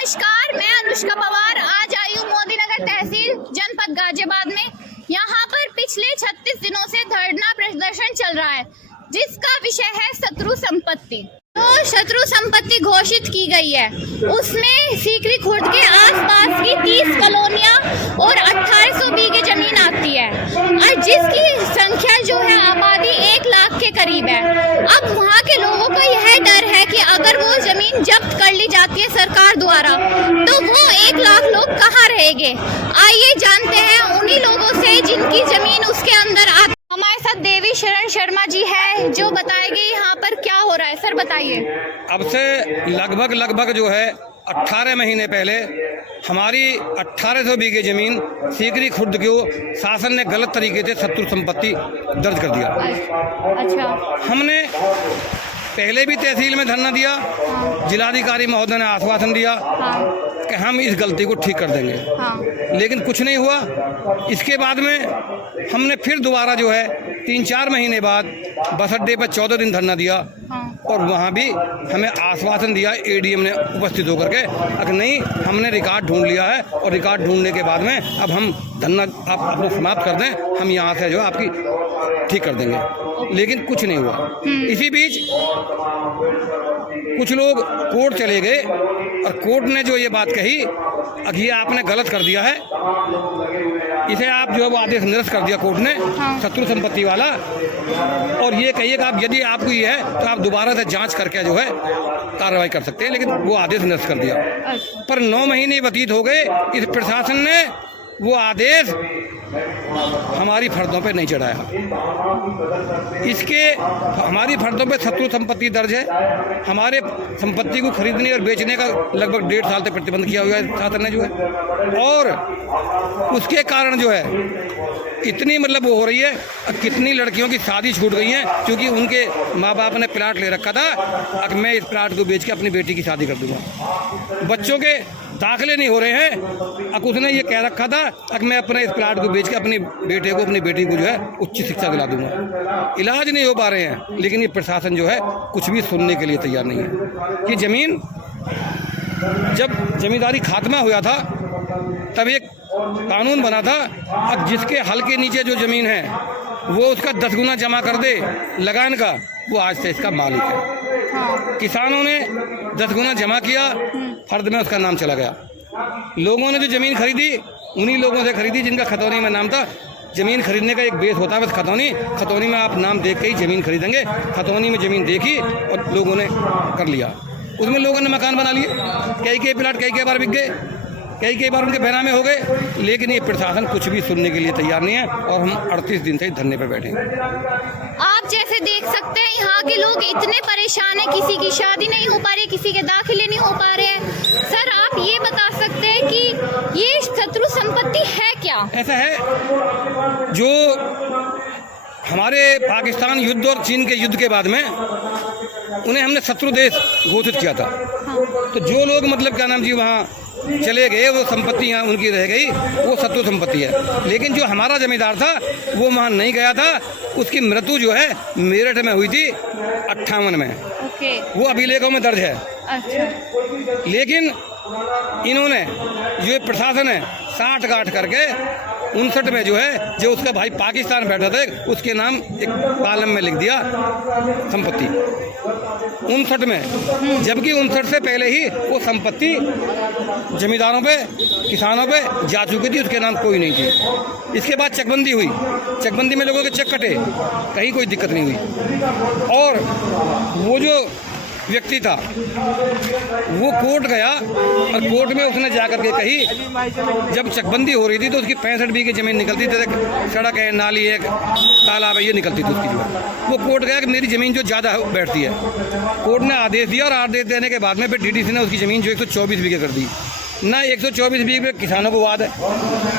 नमस्कार, मैं अनुष्का पवार आज आई हूँ मोदी नगर तहसील जनपद गाजियाबाद में। यहाँ पर पिछले 36 दिनों से धरना प्रदर्शन चल रहा है, जिसका विषय है शत्रु संपत्ति। तो शत्रु संपत्ति घोषित की गई है, उसमें सीकरी खुर्द के आसपास की 30 कॉलोनियाँ और 1800 बीघे जमीन आती है और जिसकी संख्या जो है आबादी 1 लाख के करीब है। अब वहाँ के लोगों को यह डर है कि अगर वो जमीन जब्त कर ली जाती है सरकार द्वारा तो वो 1 लाख लोग कहाँ रहेंगे। आइए जानते हैं उन्हीं लोगों से जिनकी जमीन उसके अंदर आती। हमारे साथ देवी शरण शर्मा जी है जो बताएंगे यहाँ पर क्या हो रहा है। सर बताइए। अब से लगभग जो है 18 महीने पहले हमारी 1800 बीघे जमीन सीकरी खुर्द को शासन ने गलत तरीके से शत्रु संपत्ति दर्ज कर दिया। अच्छा। हमने पहले भी तहसील में धरना दिया। जिलाधिकारी महोदय ने आश्वासन दिया कि हम इस गलती को ठीक कर देंगे, लेकिन कुछ नहीं हुआ। इसके बाद में हमने फिर दोबारा जो है 3-4 महीने बाद बस अड्डे पर 14 दिन धरना दिया और वहाँ भी हमें आश्वासन दिया एडीएम ने उपस्थित होकर के अगर नहीं हमने रिकॉर्ड ढूंढ लिया है और रिकॉर्ड ढूंढने के बाद में अब हम धरना आप लोग समाप्त कर दें, हम यहाँ से जो आपकी ठीक कर देंगे, लेकिन कुछ नहीं हुआ। इसी बीच कुछ लोग कोर्ट चले गए और कोर्ट ने जो ये बात कही अब ये आपने गलत कर दिया है, इसे आप जो है वो आदेश निरस्त कर दिया कोर्ट ने शत्रु संपत्ति वाला, और ये कहिए कि आप यदि आपको ये है तो आप दोबारा से जांच करके जो है कार्रवाई कर सकते हैं, लेकिन वो आदेश निरस्त कर दिया। पर 9 महीने व्यतीत हो गए, इस प्रशासन ने वो आदेश हमारी फर्दों पे नहीं चढ़ाया। इसके हमारी फर्दों पे शत्रु संपत्ति दर्ज है। हमारे संपत्ति को खरीदने और बेचने का लगभग 1.5 साल तक प्रतिबंध किया हुआ है शासन ने जो है, और उसके कारण जो है इतनी मतलब वो हो रही है। कितनी लड़कियों की शादी छूट गई हैं क्योंकि उनके माँ बाप ने प्लाट ले रखा था, अब मैं इस प्लाट को बेच के अपनी बेटी की शादी कर दूंगा। बच्चों के दाखिले नहीं हो रहे हैं, अब उसने ये कह रखा था कि मैं अपने इस प्लाट को बेच के अपने बेटे को अपनी बेटी को जो है उच्च शिक्षा दिला दूंगा। इलाज नहीं हो पा रहे हैं, लेकिन ये प्रशासन जो है कुछ भी सुनने के लिए तैयार नहीं है। कि जमीन जब जमींदारी खात्मा हुआ था तब एक कानून बना था, अब जिसके हल के नीचे जो जमीन है वो उसका 10 गुना जमा कर दे लगान का, वो आज से इसका मालिक है। किसानों ने 10 गुना जमा किया, फर्द में उसका नाम चला गया। लोगों ने जो ज़मीन खरीदी उन्हीं लोगों से खरीदी जिनका खतौनी में नाम था। ज़मीन खरीदने का एक बेस होता है बस खतौनी में आप नाम देख के ही ज़मीन खरीदेंगे। खतौनी में ज़मीन देखी और लोगों ने कर लिया, उसमें लोगों ने मकान बना लिए, कई प्लाट कई बार बिक गए, कई बार उनके बहरामे हो गए, लेकिन ये प्रशासन कुछ भी सुनने के लिए तैयार नहीं है और हम 38 दिन से धरने पर बैठे हैं। आप जैसे देख सकते हैं यहाँ के लोग इतने परेशान हैं, किसी की शादी नहीं हो पा रही, किसी के दाखिले नहीं हो पा रहे हैं। सर आप ये बता सकते हैं कि ये शत्रु संपत्ति है क्या? ऐसा है जो हमारे पाकिस्तान युद्ध और चीन के युद्ध के बाद में उन्हें हमने शत्रु देश घोषित किया था। तो जो लोग मतलब क्या नाम जी वहाँ चले गए, वो संपत्ति यहाँ उनकी रह गई, वो शत्रु संपत्ति है। लेकिन जो हमारा जमींदार था वो वहाँ नहीं गया था, उसकी मृत्यु जो है मेरठ में हुई थी 58 में। वो अभिलेखों में दर्ज है। अच्छा। लेकिन इन्होंने जो प्रशासन है 60 गांठ करके 59 में जो है जो उसका भाई पाकिस्तान बैठा था उसके नाम एक कॉलम में लिख दिया संपत्ति 59 में, जबकि 59 से पहले ही वो संपत्ति जमींदारों पे किसानों पे जा चुकी थी, उसके नाम कोई नहीं थी। इसके बाद चकबंदी हुई, चकबंदी में लोगों के चेक कटे, कहीं कोई दिक्कत नहीं हुई। और वो जो व्यक्ति था वो कोर्ट गया और कोर्ट में उसने जाकर के कही, जब चकबंदी हो रही थी तो उसकी 65 बीघे जमीन निकलती थी, सड़क है, नाली है, तालाब है, ये निकलती थी उसकी जो है। वो कोर्ट गया कि मेरी ज़मीन जो ज़्यादा बैठती है। कोर्ट ने आदेश दिया और आदेश देने के बाद में फिर डीडीसी ने उसकी ज़मीन जो 124 बीघे कर दी। ना 124 बीघे में किसानों को विवाद है,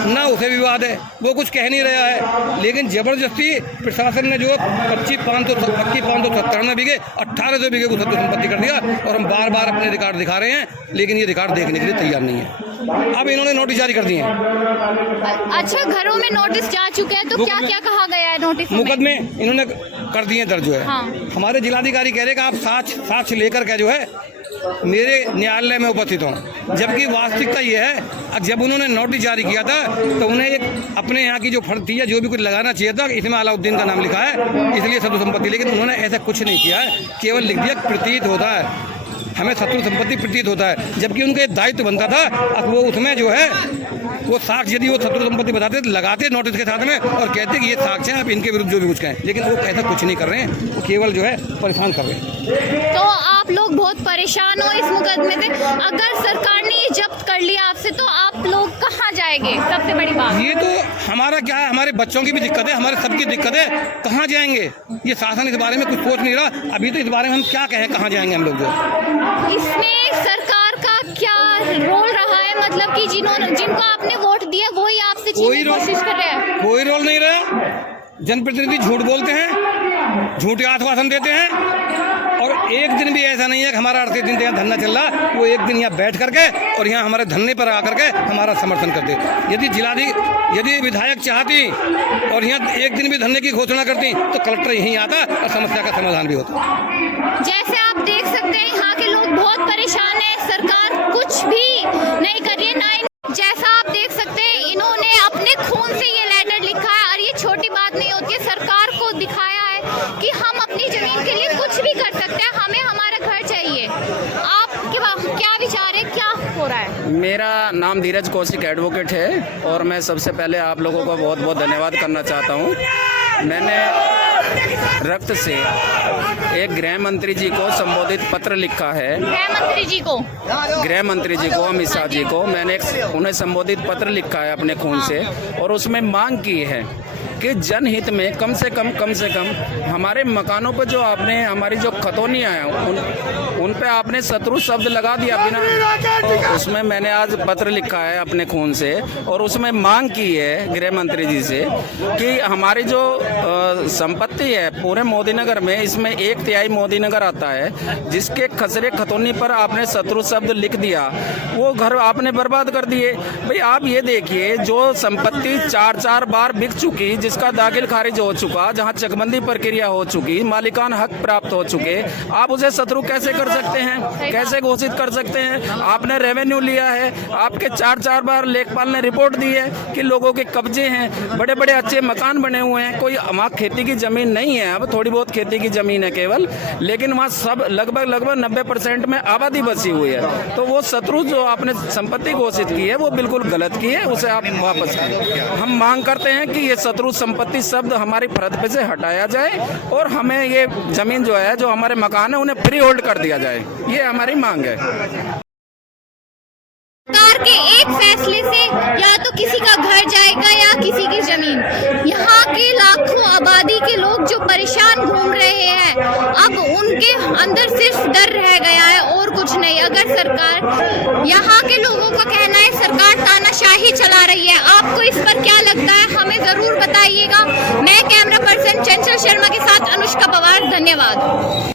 ना उसे विवाद है, वो कुछ कह नहीं रहा है, लेकिन ज़बरदस्ती प्रशासन ने जो 5,597 बीघे 1800 बीघे को शत्रु संपत्ति कर दिया। और हम बार बार अपने रिकॉर्ड दिखा रहे हैं, लेकिन ये रिकॉर्ड देखने के लिए तैयार नहीं है। अब इन्होंने नोटिस जारी कर दिए हैं। अच्छा, घरों में नोटिस जा चुके हैं, तो क्या क्या कहा गया है नोटिस में? मुकदमे इन्होंने कर दिए दर्ज जो है। हमारे जिलाधिकारी कह रहे हैं कि आप साक्ष्य लेकर के जो है मेरे न्यायालय में उपस्थित हों। जबकि वास्तविकता ये है, जब उन्होंने नोटिस जारी किया था तो उन्हें एक अपने यहाँ की जो फर्ज थी या जो भी कुछ लगाना चाहिए था, इसमें अलाउद्दीन का नाम लिखा है, इसलिए शत्रु संपत्ति, लेकिन उन्होंने ऐसा कुछ नहीं किया है, केवल लिख दिया प्रतीत होता है, हमें शत्रु संपत्ति प्रतीत होता है। जबकि उनका दायित्व बनता था, अब वो उसमें जो है वो साक्ष्य, यदि वो शत्रु संपत्ति बताते तो लगाते नोटिस के साथ में और कहते कि ये साक्ष्य हैं, आप इनके विरुद्ध जो भी कुछ कहें, लेकिन वो ऐसा कुछ नहीं कर रहे हैं, वो केवल जो है परेशान कर रहे हैं। तो आप लोग बहुत परेशान हो इस मुकदमे से। अगर सरकार ने ये जब्त कर लिया आपसे तो आप लोग कहाँ जाएंगे? सबसे बड़ी बात ये तो हमारा क्या है, हमारे बच्चों की भी दिक्कत है, हमारे सबकी दिक्कत है, कहाँ जाएंगे? ये शासन इस बारे में कुछ सोच नहीं रहा। अभी तो इस बारे में हम क्या कहें, कहाँ जाएंगे हम लोग? जो इसमें सरकार का क्या रोल रहा है, मतलब कि जिनको आपने वोट दिया वही आपसे छीनने की कोशिश कर रहे हैं? कोई रोल नहीं रहा। जनप्रतिनिधि झूठ बोलते हैं, झूठे आश्वासन देते हैं, और एक दिन भी ऐसा नहीं है कि हमारा 38 दिन यहाँ धरना चल रहा, वो एक दिन यहाँ बैठ करके और यहाँ हमारे धरने पर आकर के हमारा समर्थन करते। यदि विधायक चाहती और यहाँ एक दिन भी धरने की घोषणा करती तो कलेक्टर यहीं आता और समस्या का समाधान भी होता। जैसे आप देख सकते हैं यहाँ के लोग बहुत परेशान हैं, सरकार कुछ भी नहीं कर रही है। जैसा आप देख सकते हैं, इन्होंने अपने खून से ये लेटर लिखा है, और ये छोटी बात नहीं होती है। सरकार को दिखाया है कि हम अपनी जमीन के लिए कुछ भी कर सकते हैं, हमें हमारा घर चाहिए। आपके क्या विचार है, क्या हो रहा है? मेरा नाम धीरज कौशिक एडवोकेट है, और मैं सबसे पहले आप लोगों का बहुत बहुत धन्यवाद करना चाहता हूँ। मैंने रक्त से एक गृह मंत्री जी को संबोधित पत्र लिखा है। गृह मंत्री जी को अमित शाह जी को मैंने उन्हें संबोधित पत्र लिखा है अपने खून से, और उसमें मांग की है कि जनहित में कम से कम हमारे मकानों पर जो आपने हमारी जो खतौनियाँ हैं उन पे आपने शत्रु शब्द लगा दिया बिना, तो उसमें मैंने आज पत्र लिखा है अपने खून से, और उसमें मांग की है गृह मंत्री जी से कि हमारी जो संपत्ति है पूरे मोदीनगर में, इसमें 1/3 मोदीनगर आता है, जिसके खसरे खतौनी पर आपने शत्रु शब्द लिख दिया, वो घर आपने बर्बाद कर दिए। भाई आप ये देखिए, जो संपत्ति 4 बार बिक चुकी, जिसका दाखिल खारिज हो चुका, जहां चकबंदी प्रक्रिया हो चुकी, मालिकान हक प्राप्त हो चुके, आप उसे शत्रु कैसे कर सकते हैं, कैसे घोषित कर सकते हैं? आपने रेवेन्यू लिया है, आपके 4 बार लेखपाल ने रिपोर्ट दी है कि लोगों के कब्जे हैं, बड़े बड़े अच्छे मकान बने हुए हैं, कोई वहाँ खेती की जमीन नहीं है, अब थोड़ी बहुत खेती की जमीन है केवल, लेकिन वहाँ सब लगभग 90% में आबादी बसी हुई है। तो वो शत्रु जो आपने संपत्ति घोषित की है वो बिल्कुल गलत की है, उसे आप वापस करें। हम मांग करते हैं कि ये शत्रु संपत्ति शब्द हमारी फर्द पे से हटाया जाए, और हमें ये जमीन जो है, जो हमारे मकान है, उन्हें फ्री होल्ड कर दिया जाए, ये हमारी मांग है। सरकार के एक फैसले से या तो किसी का घर जाएगा या किसी की जमीन। यहाँ के लाखों आबादी के लोग जो परेशान घूम रहे हैं, अब उनके अंदर सिर्फ डर रह गया है और कुछ नहीं। अगर सरकार, यहाँ के लोगों का कहना है सरकार तानाशाही चला रही है। आपको इस पर क्या लगता है, हमें जरूर बताइएगा। मैं कैमरा पर्सन चंचल शर्मा के साथ अनुष्का पवार, धन्यवाद।